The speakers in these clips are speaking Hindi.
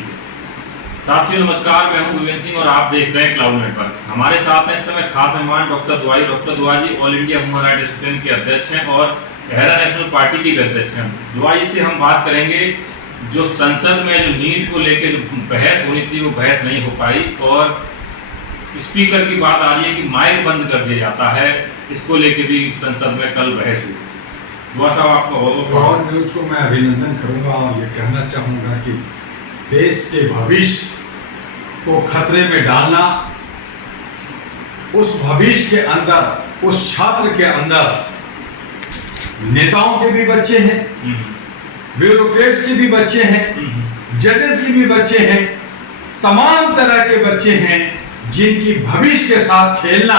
ठीक है। साथियों नमस्कार, मैं हूं गुरवेंद्र सिंह और आप देख रहे हैं क्लाउड नेटवर्क। हमारे साथ हैं इस समय खास मेहमान doctor Dua ji all India human rights association के अध्यक्ष हैं और गहरा नेशनल पार्टी के अध्यक्ष हैं। दुआ जी से हम बात करेंगे जो संसद में जो नीट को लेकर जो बहस होनी थी वो बहस नहीं हो पाई और स्पीकर की बात आ रही है कि माइक बंद कर दिया जाता है, इसको लेकर भी संसद में कल बहस हुई। दुआ साहब आपका बहुत बहुत न्यूज को मैं अभिनंदन करूंगा और ये कहना चाहूंगा कि देश के भविष्य को खतरे में डालना, उस भविष्य के अंदर उस छात्र के अंदर नेताओं के भी बच्चे हैं, ब्यूरोक्रेट्स के भी बच्चे हैं, जजेस के भी बच्चे हैं, तमाम तरह के बच्चे हैं जिनकी भविष्य के साथ खेलना,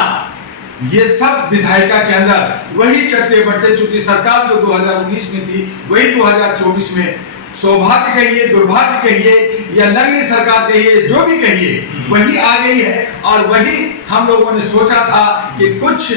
ये सब विधायिका के अंदर वही चट्टे बट्टे, चूंकि सरकार जो 2019 में थी वही 2024 में सौभाग्य कहिए, दुर्भाग्य कहिए या नगरीय सरकार कहिए, जो भी कहिए वही आ गई है। और वही हम लोगों ने सोचा था कि कुछ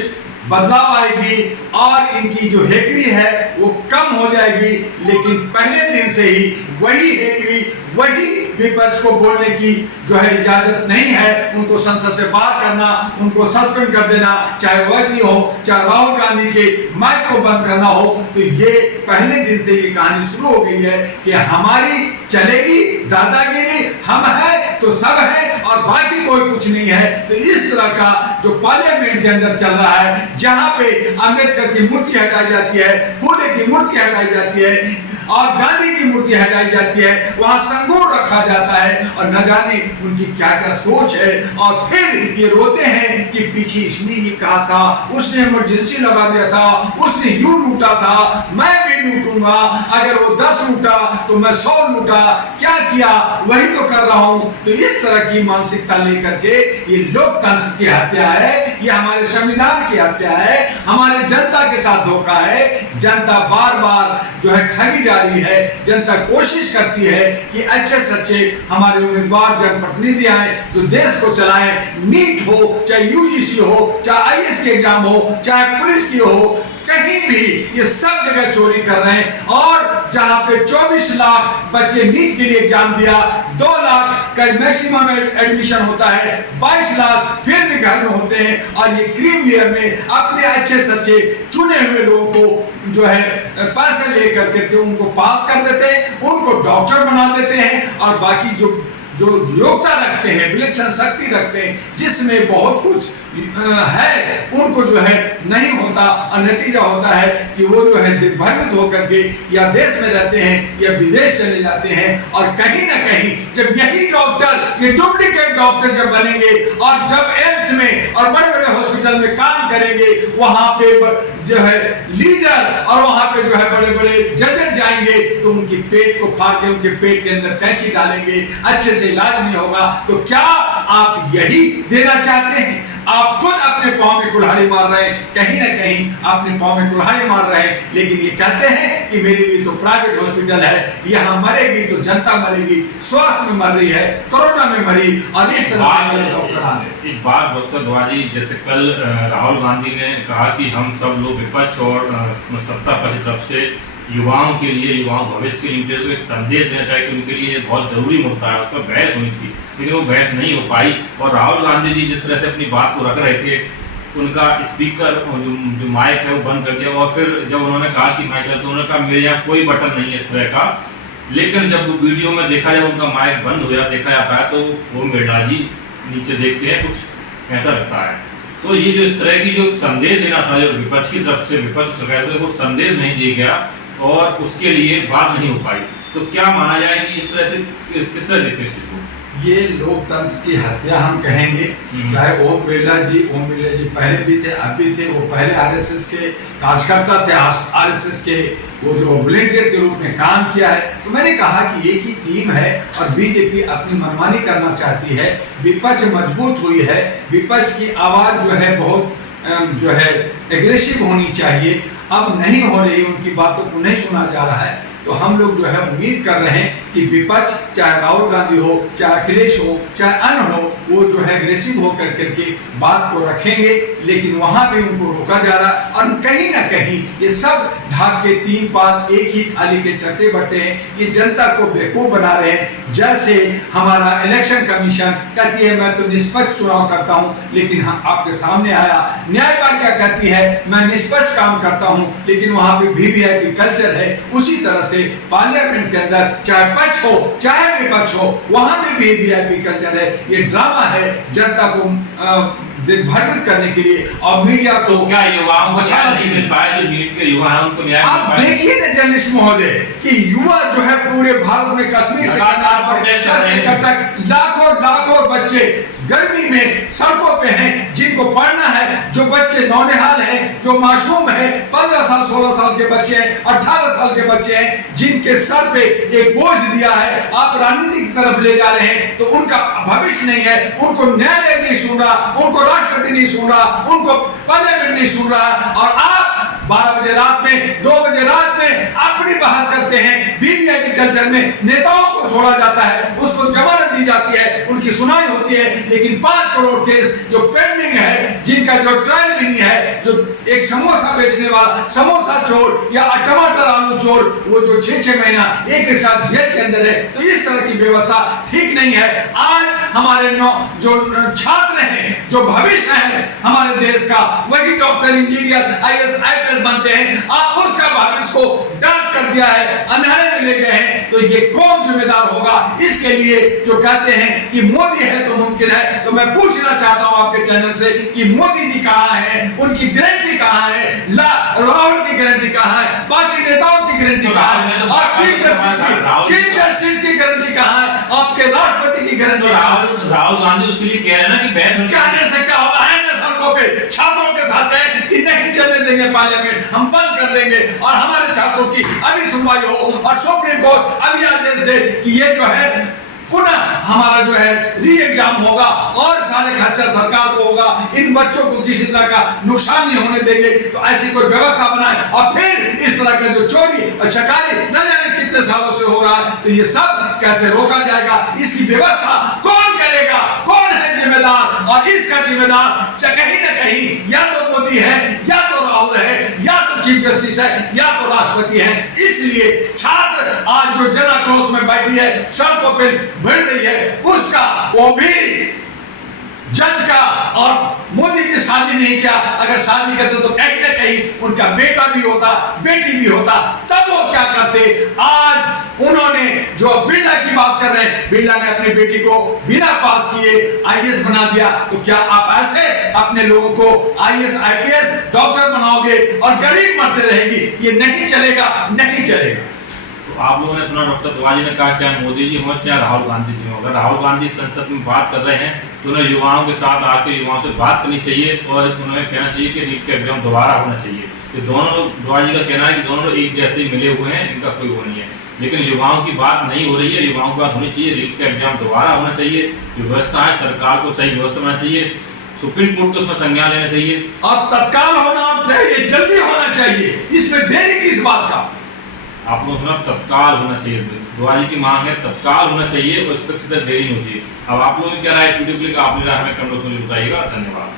बदलाव आएगी और इनकी जो हेकड़ी है वो कम हो जाएगी, लेकिन पहले दिन से ही वही हेकड़ी, वही विपक्ष को बोलने की जो है इजाजत नहीं है। उनको संसद से बाहर करना, उनको सस्पेंड कर देना, चाहे वैसी हो, चाहे राहुल गांधी के माइक को बंद करना हो, तो ये पहले दिन से ये कहानी शुरू हो गई है कि हमारी चलेगी दादागिरी, हम है तो सब है और बाकी कोई कुछ नहीं है। तो इस तरह का जो पार्लियामेंट के अंदर चल रहा है, जहां पे अम्बेडकर की मूर्ति हटाई जाती है, फूले की मूर्ति हटाई जाती है और गांधी की मूर्ति हटाई जाती है, वहां संगोर रखा जाता है और न जाने उनकी क्या क्या सोच है। और फिर ये रोते हैं कि पीछे इसने ये कहा था, उसने इमरजेंसी लगा दिया था, उसने यूं लूटा था, मैं भी लूटूंगा, अगर वो 10 लूटा तो मैं 100 लूटा, क्या किया वही तो कर रहा हूं। तो इस तरह की मानसिकता लेकर के ये लोकतंत्र की हत्या है, ये हमारे संविधान की हत्या है, हमारे जनता के साथ धोखा है। जनता बार बार जो है ठगी जा रही है, जनता कोशिश करती है कि अच्छे सच्चे हमारे उम्मीदवार जनप्रतिनिधि आए जो देश को चलाएं। नीट हो, चाहे यूजीसी हो, चाहे आईएएस के एग्जाम हो, चाहे पुलिस की हो, कहीं भी ये सब जगह चोरी कर रहे हैं। और जहां पे 24 लाख बच्चे नीट के लिए एग्जाम दिया, 2 लाख का मैक्सिमम एडमिशन होता है, 22 लाख फिर भी घर में होते हैं। और ये क्रीम लेयर में अपने अच्छे सच्चे चुने हुए लोगों को जो है पैसे लेकर के उनको पास कर देते हैं, उनको डॉक्टर बना देते हैं और बाकी जो योग्यता रखते हैं, विलक्षण शक्ति रखते हैं, जिसमें बहुत कुछ है, उनको जो है नहीं होता। और नतीजा होता है कि वो जो है दिग्भ्रमित होकर के या देश में रहते हैं या विदेश चले जाते हैं। और कहीं ना कहीं जब यही डॉक्टर, ये डुप्लीकेट डॉक्टर जब बनेंगे और जब एम्स में और बड़े बड़े हॉस्पिटल में काम करेंगे, वहां पे जो है लीडर और वहां पे जो है बड़े बड़े जजेस जाएंगे तो उनकी पेट को फाड़ के उनके पेट के अंदर कैंची डालेंगे, अच्छे से इलाज नहीं होगा। तो क्या आप यही देना चाहते हैं? आप खुद अपने पांव में कुल्हाड़ी मार रहे हैं, कहीं ना कहीं अपने पांव में कुल्हाड़ी मार रहे हैं, लेकिन ये कहते हैं कि मेरे लिए तो प्राइवेट हॉस्पिटल है, यहाँ मरेगी तो जनता मरेगी, स्वास्थ्य में मर रही है, कोरोना में मरी और इस तरह से मेरे डॉक्टर आ रहे। एक बात डॉक्टर दुआ जी, जैसे कल राहुल गांधी ने कहा कि हम सब लोग विपक्ष और सत्ता पक्ष की तरफ से युवाओं के लिए, युवाओं भविष्य के लिए एक संदेश देना चाहिए कि उनके लिए बहुत जरूरी मुद्दा है, उस पर बहस हुई थी लेकिन वो बहस नहीं हो पाई। और राहुल गांधी जी जिस तरह से अपनी बात को रख रहे थे, उनका स्पीकर जो माइक है वो बंद कर दिया और फिर जब उन्होंने कहा कि माइक चलता, उन्होंने कहा मेरे यहाँ कोई बटन नहीं है इस तरह का। लेकिन जब वो वीडियो में देखा जाए, उनका माइक बंद हो जाता देखा जाता है, तो वो मेडा जी नीचे देखते हैं, कुछ ऐसा लगता है। तो ये जो इस तरह की जो संदेश देना था जो विपक्ष की तरफ से, विपक्ष सरकार से, वो संदेश नहीं दिया गया और उसके लिए बात नहीं हो पाई। तो क्या माना जाए कि इस तरह से किस तरह देखते हैं? ये लोकतंत्र की हत्या हम कहेंगे। चाहे ओम बिरला जी पहले भी थे, अब भी थे, वो पहले आरएसएस के कार्यकर्ता थे, आरएसएस के वो जो वॉलंटियर के रूप में काम किया है। तो मैंने कहा कि एक ही टीम है और बीजेपी अपनी मनमानी करना चाहती है। विपक्ष मजबूत हुई है, विपक्ष की आवाज जो है बहुत जो है एग्रेसिव होनी चाहिए, अब नहीं हो रही, उनकी बातों को नहीं सुना जा रहा है। तो हम लोग जो है उम्मीद कर रहे हैं कि विपक्ष, चाहे राहुल गांधी हो, चाहे अखिलेश हो, चाहे अन्य हो, वो जो है एग्रेसिव होकर करके बात को रखेंगे, लेकिन वहां भी उनको रोका जा रहा। और कहीं ना कहीं ये सब ढाक के तीन पात एक ही थाली के चट्टे बट्टे हैं, ये जनता को बेवकूफ बना रहे हैं। जैसे हमारा इलेक्शन कमीशन कहती है मैं तो निष्पक्ष चुनाव करता हूं, लेकिन हाँ आपके सामने आया न्यायपालिका कहती है मैं निष्पक्ष काम करता हूं, लेकिन वहां पे वीवीआईपी कल्चर है। उसी तरह से पार्लियामेंट के अंदर चाहे पक्ष हो चाहे विपक्ष हो, वहां भी वीवीआईपी कल्चर है। ये ड्रामा है जनता को भ्रमित करने के लिए, और मीडिया को क्या युवाओं को न्याय मिल पाया? जो नीट के युवा हैं उनको न्याय मिल आप पाया? देखिए ना जर्नलिस्ट महोदय कि युवा जो है पूरे भारत में कश्मीर से कटक लाखों बच्चे गर्मी में सड़कों पे हैं, जिनको पढ़ना है, जो बच्चे नौनिहाल हैं, जो मासूम हैं, 15 साल 16 साल के बच्चे हैं, 18 साल के बच्चे हैं, जिनके सर पे एक बोझ दिया है, आप राजनीति की तरफ ले जा रहे हैं, तो उनका भविष्य नहीं है, उनको न्यायालय नहीं सुन रहा, उनको राष्ट्रपति नहीं सुन रहा, उनको पार्लियामेंट नहीं सुन रहा, और आप 12 बजे रात में 2 बजे रात में अपनी बहस करते हैं। वीवीआईपी कल्चर में नेताओं को छोड़ा जाता है, उसको जमानत दी जाती है, उनकी सुनाई होती है, लेकिन 5 करोड़ केस जो पेंडिंग है, जिनका जो ट्रायल भी नहीं है, जो एक समोसा बेचने वाला समोसा चोर या टमाटर आलू चोर, वो जो 6-6 महीना एक के साथ जेल के अंदर है, तो इस तरह की व्यवस्था ठीक नहीं है। आज हमारे जो छात्र हैं, जो भविष्य है हमारे देश का, वही डॉक्टर, इंजीनियर, आईएएस, आईपीएस बनते हैं, आप उसका भविष्य को डार्क कर दिया है, अंधेरे में ले गए हैं, तो ये कौन जिम्मेदार होगा? इसके लिए जो कहते हैं कि मोदी है तो मुमकिन है, तो मैं पूछना चाहता हूं आपके चैनल से कि मोदी जी कहां हैं, उनकी गारंटी कहां है, राहुल की गारंटी कहां है, बाकी नेताओं की गारंटी कहां है, और चीफ जस्टिस की गारंटी कहां है, आपके राष्ट्रपति की गारंटी कहां है? राहुल गांधी उसके लिए कह रहे हैं ना कि बहस कहने से क्या होगा? है ना सड़कों पे छात्रों के साथ है कि नहीं चलने देंगे पार्लियामेंट, हम बंद कर देंगे, और हमारे छात्रों की अभी सुनवाई हो, और सुप्रीम कोर्ट अभी आदेश दे कि ये जो है पुनः हमारा जो है री एग्जाम होगा, और सारे खर्चा सरकार को होगा, इन बच्चों को किसी तरह का नुकसान नहीं होने देंगे। तो ऐसी कोई व्यवस्था बनाए, और फिर इस तरह का जो चोरी और चकारी न जाने कितने सालों से हो रहा है, तो ये सब कैसे रोका जाएगा? इसकी व्यवस्था कौन करेगा? कौन है जिम्मेदार? और इसका जिम्मेदार कहीं न कहीं या तो मोदी है, या तो राहुल है, या तो चीफ जस्टिस है, या तो राष्ट्रपति है। इसलिए छात्र आज जो जन आक्रोश में बैठी है, सड़कों पे भिड़ रही है, उसका वो भी जज का, और मोदी जी शादी नहीं किया, अगर शादी करते तो कहीं ना कहीं उनका बेटा भी होता, बेटी भी होता, तब वो क्या करते? आज उन्होंने जो बिरला की बात कर रहे हैं, बिरला ने अपनी बेटी को बिना पास किए आईएएस बना दिया, तो क्या आप ऐसे अपने लोगों को आईएएस आईपीएस डॉक्टर बनाओगे और गरीब मरते रहेगी? ये नहीं चलेगा, नहीं चलेगा। आप लोगों ने सुना डॉक्टर तिवारी ने कहा चाहे मोदी जी हो चाहे राहुल गांधी जी हो, अगर राहुल गांधी संसद में बात कर रहे हैं तो उन्हें युवाओं के साथ आकर युवाओं से बात करनी चाहिए, और उन्हें कहना चाहिए कि नीट का एग्जाम दोबारा होना चाहिए। तो दोनों लोग, तिवारी का कहना है कि दोनों लोग एक जैसे मिले हुए हैं, इनका कोई वो नहीं है, लेकिन युवाओं की बात नहीं हो रही है। युवाओं की बात होनी चाहिए, नीट का एग्जाम दोबारा होना चाहिए, जो व्यवस्था है सरकार को सही व्यवस्था होना चाहिए, सुप्रीम कोर्ट को उसमें संज्ञान लेना चाहिए, अब तत्काल होना चाहिए, जल्दी होना चाहिए, इसमें देरी किस बात का? आप लोग सुना तत्काल होना चाहिए, तिवारी की मांग है तत्काल होना चाहिए, और उस पर देरी नहीं होती है। अब आप लोगों की क्या राय इस वीडियो के लिए, आपने हमें कमेंट बॉक्स में बताइएगा। धन्यवाद।